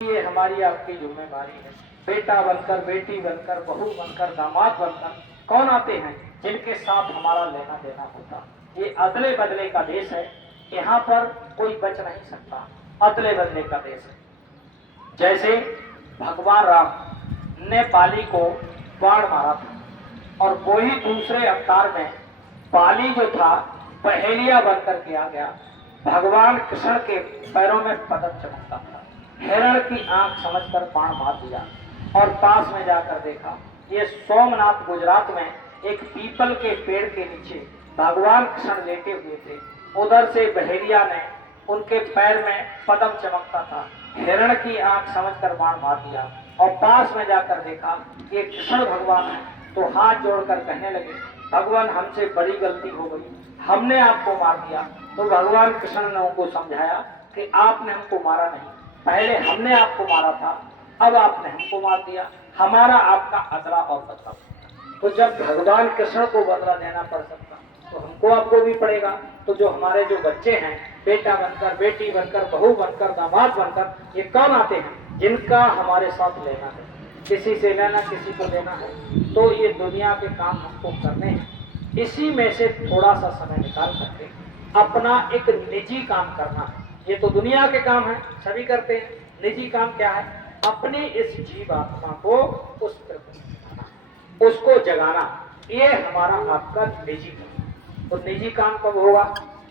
ये हमारी आपकी जिम्मेदारी है। बेटा बनकर, बेटी बनकर, बहू बनकर, दामाद बनकर कौन आते हैं जिनके साथ हमारा लेना देना होता। ये अदले बदले का देश है, यहाँ पर कोई बच नहीं सकता। अदले बदले का देश है। जैसे भगवान राम ने बाली को बाण मारा था और वही दूसरे अवतार में बाली जो था पहेलिया बनकर के आ गया। भगवान कृष्ण के पैरों में पदक चमकता था। हिरण की आंख समझकर बाण मार दिया और पास में जाकर देखा। ये सोमनाथ गुजरात में एक पीपल के पेड़ के नीचे भगवान कृष्ण लेटे हुए थे। उधर से बहेलिया ने उनके पैर में पदम चमकता था, हिरण की आंख समझकर बाण मार दिया और पास में जाकर देखा ये कृष्ण भगवान है। तो हाथ जोड़कर कहने लगे, भगवान हमसे बड़ी गलती हो गई, हमने आपको मार दिया। तो भगवान कृष्ण ने उनको समझाया कि आपने हमको मारा नहीं, पहले हमने आपको मारा था, अब आपने हमको मार दिया, हमारा आपका अदला और बदला। तो जब भगवान कृष्ण को बदला देना पड़ सकता तो हमको आपको भी पड़ेगा। तो जो हमारे जो बच्चे हैं, बेटा बनकर, बेटी बनकर, बहू बनकर, दामाद बनकर, ये कौन आते हैं जिनका हमारे साथ लेना है। किसी से लेना, किसी को लेना है, तो ये दुनिया के काम हमको करने हैं। इसी में से थोड़ा सा समय निकाल करके अपना एक निजी काम करना है। ये तो दुनिया के काम है, सभी करते हैं। निजी काम क्या है? अपनी इस जीवात्मा को उस तरफ उसको जगाना, ये हमारा आपका निजी काम। तो निजी काम कब होगा?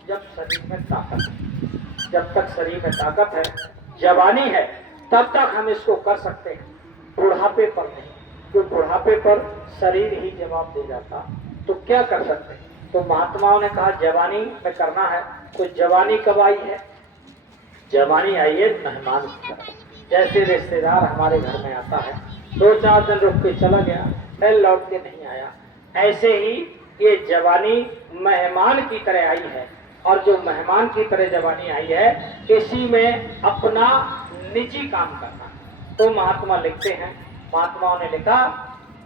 जब शरीर में ताकत है। जब तक शरीर में ताकत है, जवानी है, तब तक हम इसको कर सकते हैं। बुढ़ापे पर नहीं, तो बुढ़ापे पर शरीर ही जवाब दे जाता, तो क्या कर सकते हैं। तो महात्माओं ने कहा जवानी में करना है। तो जवानी कब आई है? जवानी आई है मेहमान की तरह। जैसे रिश्तेदार हमारे घर में आता है, 2-4 दिन रुक के चला गया, फिर लौट के नहीं आया, ऐसे ही ये जवानी मेहमान की तरह आई है। और जो मेहमान की तरह जवानी आई है, इसी में अपना निजी काम करना। तो महात्मा लिखते हैं, महात्माओं ने लिखा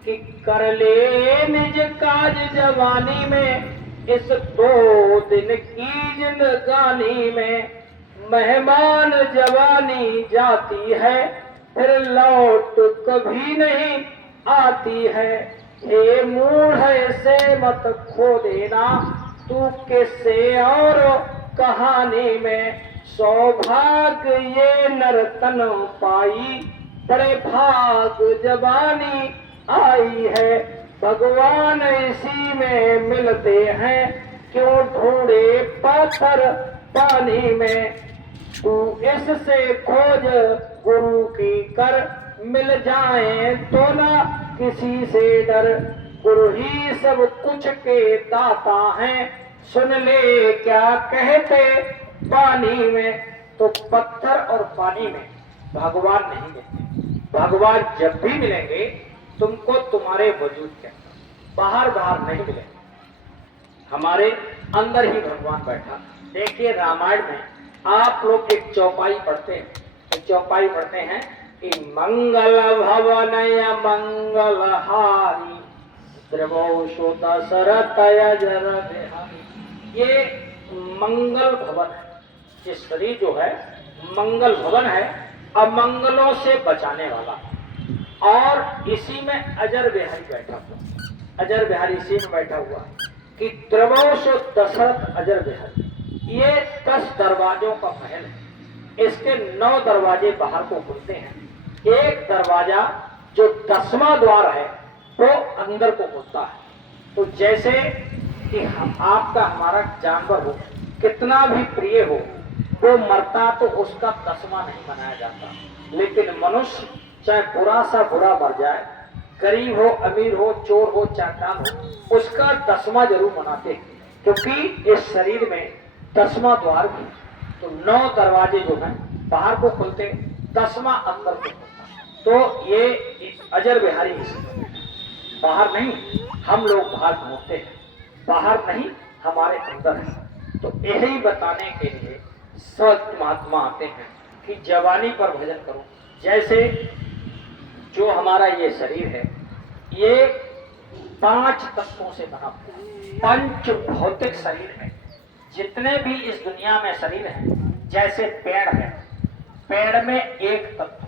कि कर ले निज काज जवानी में, इस 2 दिन की जिंदगानी में। मेहमान जवानी जाती है, फिर लौट कभी नहीं आती है। हे मूढ़ ऐसे मत खो देना, तू किससे और कहानी में। सौभाग्य ये नर्तन पाई, बड़े भाग जवानी आई है। भगवान इसी में मिलते हैं, क्यों ढूंढे पत्थर पानी में। तू इससे खोज गुरु की कर, मिल जाए तो ना किसी से डर। गुरु ही सब कुछ के दाता हैं, सुन ले क्या कहते पानी में। तो पत्थर और पानी में भगवान नहीं मिलते। भगवान जब भी मिलेंगे तुमको तुम्हारे वजूद के बाहर नहीं मिलेंगे, हमारे अंदर ही भगवान बैठा। देखिए रामायण में आप लोग एक चौपाई पढ़ते हैं, एक चौपाई पढ़ते हैं कि मंगल भवन मंगल हारी, द्रवोषो दशरथ अजर बिहारी। ये मंगल भवन है, ये शरीर जो है मंगल भवन है, अमंगलों से बचाने वाला। और इसी में अजर बिहारी बैठा हुआ, अजर बिहारी इसी में बैठा हुआ कि द्रवोषो दशरथ अजर बिहारी। ये 10 दरवाजों का महल है, इसके 9 दरवाजे बाहर को खुलते हैं। एक दरवाजा जो 10वां द्वार है वो अंदर को खुलता है। तो जैसे कि आपका हमारा जानवर हो, कितना भी प्रिय हो, वो मरता तो उसका 10वां नहीं मनाया जाता। लेकिन मनुष्य चाहे बुरा सा बुरा मर जाए, गरीब हो, अमीर हो, चोर हो, चाकान हो, उसका 10वां जरूर मनाते हैं, क्योंकि इस शरीर में 10वां द्वार भी। तो 9 दरवाजे जो हैं बाहर को खुलते, 10वां अंदर को खुलता। तो ये अजर बिहारी बाहर नहीं, हम लोग बाहर घूमते हैं, बाहर नहीं हमारे अंदर है। तो यही बताने के लिए सत महात्मा आते हैं कि जवानी पर भजन करो। जैसे जो हमारा ये शरीर है, ये 5 तत्वों से बना हुआ है, पंच भौतिक शरीर है। जितने भी इस दुनिया में शरीर हैं, जैसे पेड़ है, पेड़ में एक तत्व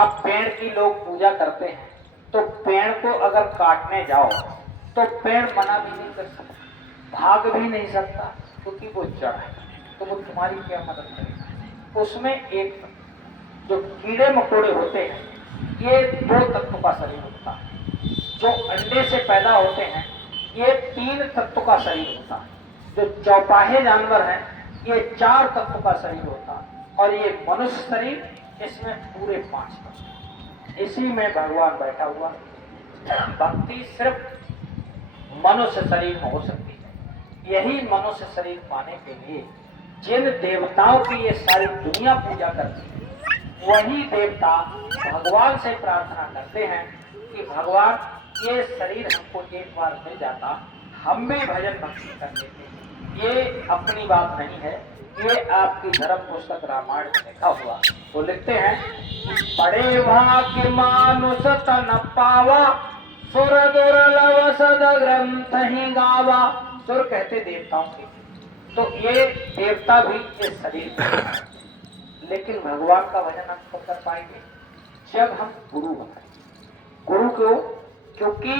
अब पेड़ की लोग पूजा करते हैं, तो पेड़ को अगर काटने जाओ तो पेड़ मना भी नहीं कर सकता, भाग भी नहीं सकता, क्योंकि वो जड़ है, तो वो तुम्हारी क्या मदद करेगा। उसमें एक जो कीड़े मकोड़े होते हैं, ये 2 तत्व का शरीर होता है। जो अंडे से पैदा होते हैं, ये 3 तत्व का शरीर होता है। जो चौपाहे जानवर हैं, ये 4 तत्व का शरीर होता है, और ये मनुष्य शरीर, इसमें पूरे 5 तत्व। इसी में भगवान बैठा हुआ। भक्ति सिर्फ मनुष्य शरीर में हो सकती है। यही मनुष्य शरीर पाने के लिए जिन देवताओं की ये सारी दुनिया पूजा करती है, वही देवता भगवान से प्रार्थना करते हैं कि भगवान ये शरीर हमको एक बार मिल जाता, हम भी भजन भक्ति कर लेते। ये अपनी बात नहीं है, ये आपकी धर्म पुस्तक रामायण में लिखा हुआ। वो लिखते हैं कि पढ़े भाग्य मानुष तन पावा, सुर दुर्लभ सद ग्रंथ ही गावा। सुर कहते देवताओं के, तो ये देवता भी इस शरीर में, लेकिन भगवान का भजन हम तो कर पाएंगे जब हम गुरु बनाएंगे। गुरु क्यों? क्योंकि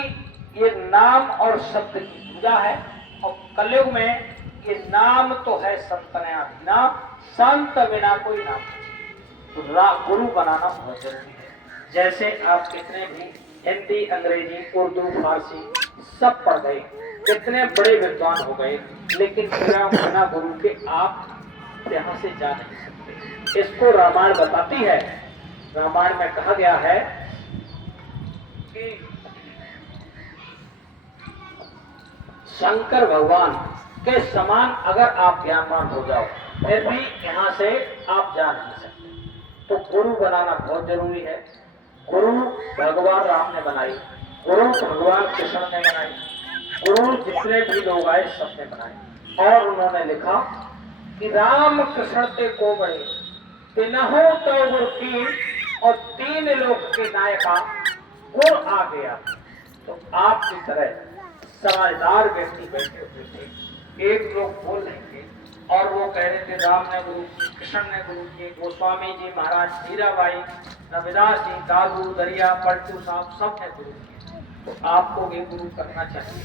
ये नाम और शब्द की पूजा है, और कलयुग में ये नाम तो है संतनया बिना, संत बिना कोई नाम नहीं। तो गुरु बनाना बहुत जरूरी है। जैसे आप कितने भी हिंदी, अंग्रेजी, उर्दू, फारसी सब पढ़ गए, कितने बड़े विद्वान हो गए, लेकिन बिना गुरु के आप यहाँ से जा नहीं सकते। इसको रामायण बताती है। रामायण में कहा गया है कि शंकर भगवान के समान अगर आप ज्ञानवान हो जाओ, फिर भी यहाँ से आप जा नहीं सकते। तो गुरु बनाना बहुत जरूरी है। गुरु भगवान राम ने बनाई, गुरु भगवान कृष्ण ने बनाई, गुरु जितने भी लोग आए सबने बनाए। और उन्होंने लिखा कि राम कृष्ण ते को बड़े तिनहो तो गुरु तीन, और 3 लोग के नायका गुर आ गया। तो आपकी तरह समझदार व्यक्ति बैठे हुए थे, एक लोग बोल रहे थे और वो कह रहे थे राम ने गुरु किए, कृष्ण ने गुरु किए, गोस्वामी जी महाराज, मीराबाई, रविदास जी, दादू, दरिया, पलटू साहब सब ने गुरु किए। तो आपको भी गुरु करना चाहिए।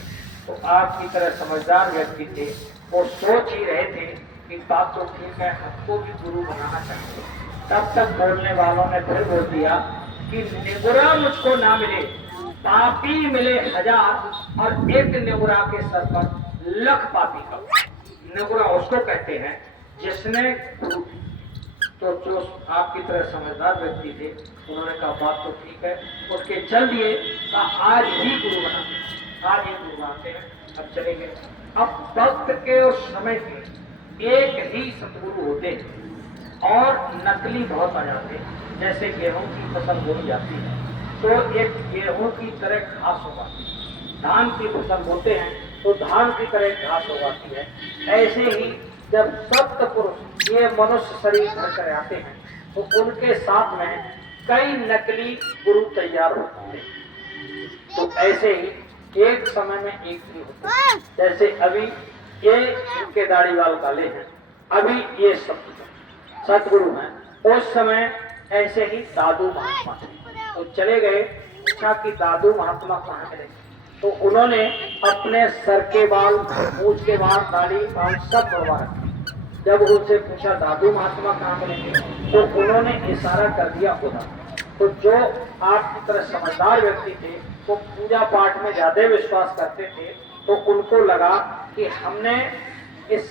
तो आपकी तरह समझदार व्यक्ति थे, वो सोच ही रहे थे कि बात तो ठीक है, हमको भी गुरु बनाना चाहिए। तब तक बोलने वालों ने फिर बोल दिया कि निगुरा मुझको ना मिले, पापी मिले 1000, और एक निगुरा के सर पर लख पापी का। निगुरा उसको कहते हैं जिसने गुरु। तो जो आपकी तरह समझदार व्यक्ति थे, उन्होंने कहा बात तो ठीक है, उसके चल दिए, आज ही गुरु बनाते हैं, आज ही गुरु बनाते हैं। अब चले गए। अब वक्त के और समय के एक ही सतगुरु होते हैं, और नकली बहुत आ जाते हैं। जैसे गेहूं की फसल बोई जाती है, तो एक गेहूं की तरह घास उगाती है, धान की फसल बोते हैं तो धान की तरह घास उगाती है। ऐसे ही जब सप्त पुरुष ये मनुष्य शरीर भर कर आते हैं, तो उनके साथ में कई नकली गुरु तैयार होते हैं। तो ऐसे ही एक समय में एक ही होते हैं। जैसे अभी ये इनके दाढ़ी वाल काले हैं, अभी ये सतगुरु हैं। उस समय ऐसे ही दादू महात्मा थे, तो चले गए, पूछा कि दादू महात्मा कहाँ मिले। तो उन्होंने अपने सर के बाल, मूछ के बाल, दाढ़ी बाल सब बढ़वा रखे। जब उनसे पूछा दादू महात्मा कहाँ मिलेंगे, तो उन्होंने इशारा कर दिया उधर। तो जो आपकी तरह समझदार व्यक्ति थे, वो पूजा पाठ में ज्यादा विश्वास करते थे, तो उनको लगा कि हमने इस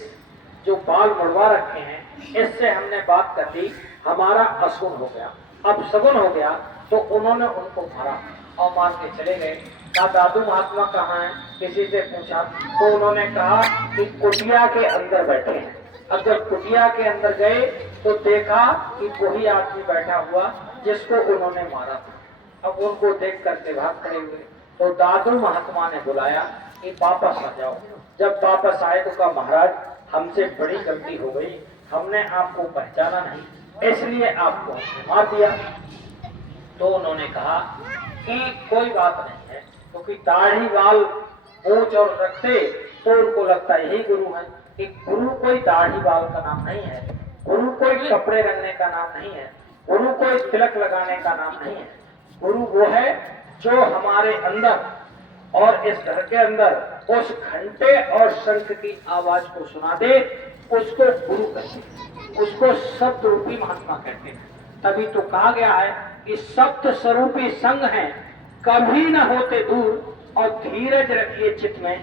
जो बाल मुड़वा रखे हैं, इससे हमने बात कर ली, हमारा अशुभ हो गया। अब सगुन हो गया, तो उन्होंने उनको मारा और मार के चले गए। कहा दादू महात्मा कहाँ हैं, किसी से पूछा, तो उन्होंने कहा कि कुटिया के अंदर बैठे हैं। अब जब कुटिया के अंदर गए तो देखा कि वही आदमी बैठा हुआ जिसको उन्होंने मारा था। अब उनको देख करके भाग खड़े हुए, तो दादू महात्मा ने बुलाया कि वापस आ जाओ। जब वापस आए तो कहा महाराज, हमसे बड़ी गलती हो गई, हमने आपको पहचाना नहीं, इसलिए आपको हमने मार दिया। तो उन्होंने कहा कि कोई बात नहीं है, क्योंकि दाढ़ी बाल मूंछ और रखते तो उनको लगता यही गुरु है। कि गुरु कोई दाढ़ी बाल का नाम नहीं है, गुरु कोई कपड़े रंगने का नाम नहीं है, गुरु कोई तिलक लगाने का नाम नहीं है। गुरु वो है जो हमारे अंदर और इस घर के अंदर उस घंटे और शंख की आवाज को सुना दे, उसको गुरु कहते हैं, उसको सप्त रूपी महात्मा कहते हैं। तभी तो कहा गया है कि सप्त स्वरूपी संग है, कभी न होते दूर, और धीरज रखिए चित्त में,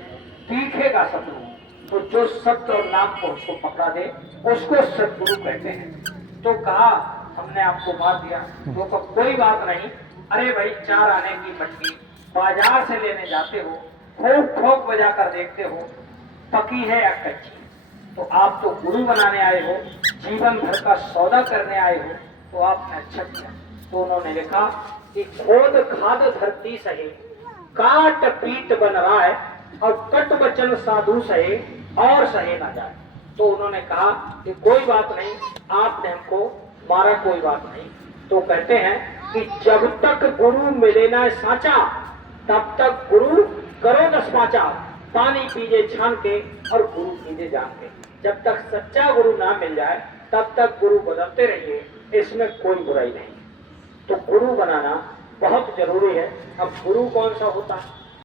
दिखेगा सतगुरु। तो जो सत्य और नाम को उसको पकड़ा दे, उसको सतगुरु कहते हैं। तो कहा हमने आपको मार दिया, तो कोई बात नहीं, अरे भाई 4 आने की मटकी बाजार से लेने जाते हो, ठोक ठोक बजा कर देखते हो पकी है या कच्ची। तो आप तो गुरु बनाने आए हो, जीवन भर का सौदा करने आए हो, तो आपने अच्छा किया। तो उन्होंने लिखा कि खोद खाद धरती सहे, काट पीट बन रहा है, और कट वचन साधु सहे, और सहे ना जाए। तो उन्होंने कहा कि कोई बात नहीं, आपने हमको मारा, कोई बात नहीं। तो कहते हैं कि जब तक गुरु मिले ना साचा, तब तक गुरु करो 10 पाचा, पानी पीजे छान के और गुरु पीजे जान के। जब तक सच्चा गुरु ना मिल जाए तब तक गुरु बदलते रहिए, इसमें कोई बुराई नहीं। तो गुरु बनाना बहुत जरूरी है। अब गुरु कौन सा होता है?